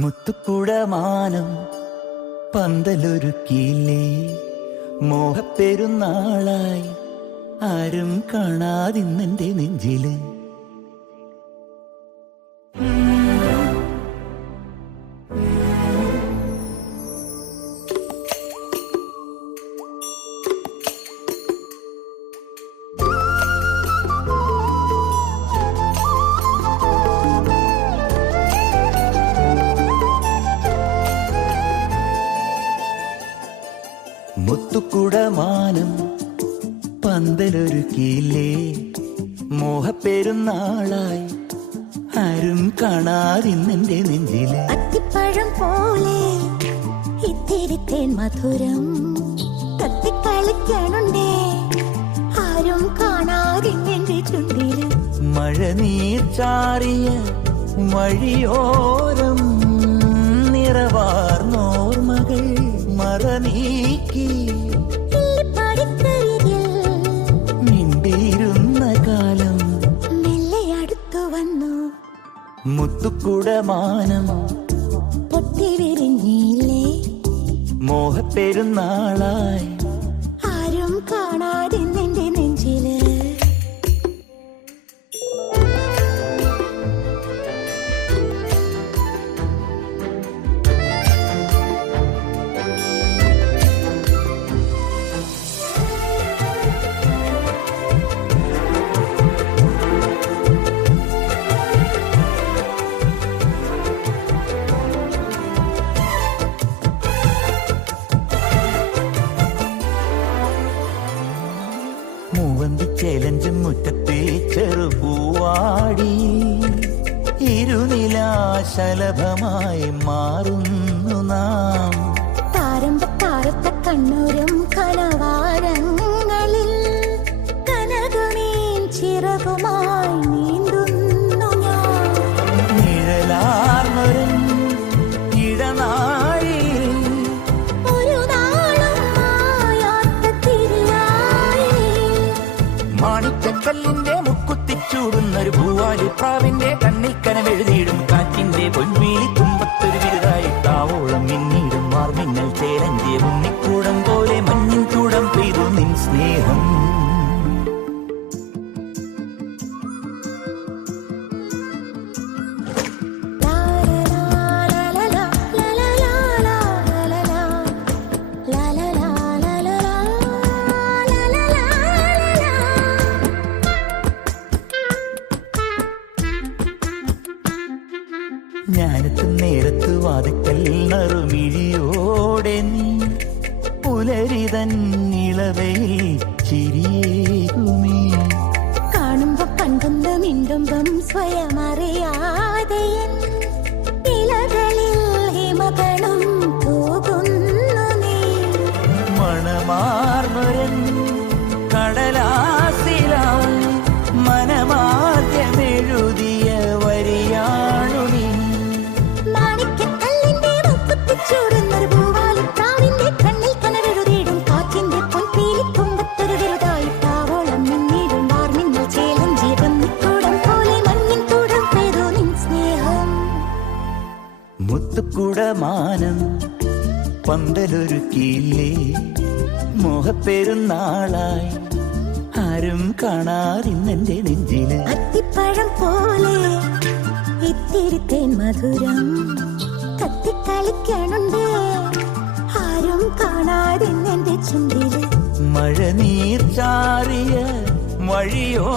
മുത്തുക്കുടമാനം പന്തലൊരുക്കിയില്ലേ, മോഹപ്പെരുന്നാളായി ആരും കാണാതിന്നെന്റെ നെഞ്ചില്. മുത്തുക്കുടമാനം പന്തലൊരുക്കിയില്ലേ, മോഹപ്പെരുന്നാളായി ആരും കാണാതിന്നെന്റെ നെഞ്ചില്. അത്തിപ്പഴം പോലെ ഇത്തിരി തേൻ മധുരം കത്തിക്കളിക്കണുണ്ടേ, ആരും കാണാതിന്നെന്റെ ചുണ്ടില്. മഴനീർ ചാറിയ വഴിയോരം നിറവാർന്നോർമകൾ മറനീക്കി മിണ്ടിയിരുന്ന കാലം മെല്ലെ അടുത്തു വന്നു. മുത്തുക്കുടമാനം പൊട്ടി വിരിഞ്ഞില്ലേ, മോഹപ്പെരുന്നാളായി ആരും കാണാതിന്നെന്റെ നെഞ്ചില്. മൂവന്തിച്ചേലഞ്ചും മുറ്റത്തെ ചെറുപൂവാടി ഇരുനിലാശലഭമായി മാറുന്നു നാം. താരമ്പത്താരത്ത കണ്ണൂരും കനവാരങ്ങളിൽ കനകമീൻ ചിറകുമായി നീന്തുന്നു ഞാൻ. നിഴലാർന്നൊരും ഇടനാഴിയിൽ ഒരു നാളും മായാത്ത തിരിയായി മാണിക്കക്കല്ലിന്റെ മുക്കുത്തിച്ചൂടുന്നൊരു പൂവാലി പ്രാവിന്റെ കണ്ണിൽ കനവെഴുതിയിടും കാറ്റിന്റെ പൊൻവീലി തുമ്പത്തൊരു വിരുതായിട്ടാവോളം മിന്നീടും മാർമിന്നൽ ചേലഞ്ചിയ ഉണ്ണിക്കൂടം പോലെ മഞ്ഞിൻ കൂടം പെയ്തു നിൻ സ്നേഹം. ഞാനെത്തും നേരത്ത് വാതിക്കൽ നറുമിഴിയോടെ നീ പുലരിതൻ ഇളവയിൽ ചിരിയേകുമേ. കാണുമ്പോ കണ്ടുന്ന മിണ്ടുമ്പം സ്വയമറിയാതെ ഇലകളിൽ ഹിമകണം പോകുന്നു നീ. മണമാർന്നൊരൻ കടലാസിലായി മനമാദ്യമെഴുതിയ വരിയാണു നീ. മാണിക്കക്കല്ലിന്റെ മുക്കുത്തിച്ചൂടുന്നൊരു പൂവാലി പ്രാവിന്റെ കണ്ണിൽ കനവെഴുതിയിടും കാറ്റിന്റെ പൊൻപീലി തുമ്പത്തൊരു വിരുതായിട്ടാവോളം മിന്നിടും മാർമിന്നൽ ചേലഞ്ചി വന്നിക്കൂടം പോലെ മഞ്ഞിൻ കൂടം പെയ്തു നിൻ സ്നേഹം. മുത്തുക്കുടമാനം പന്തലൊരുക്കിയില്ലേ, മോഹപ്പെരുന്നാളായി ആരും കാണാതിന്നെന്റെ നെഞ്ചില്. അത്തിപ്പഴം പോലെ ഇത്തിരി തേൻ മധുരം കത്തിക്കളിക്കണുണ്ട്, ആരും കാണാതിന്നെന്റെ ചുണ്ടില്. മഴനീർ ചാറിയ വഴിയോ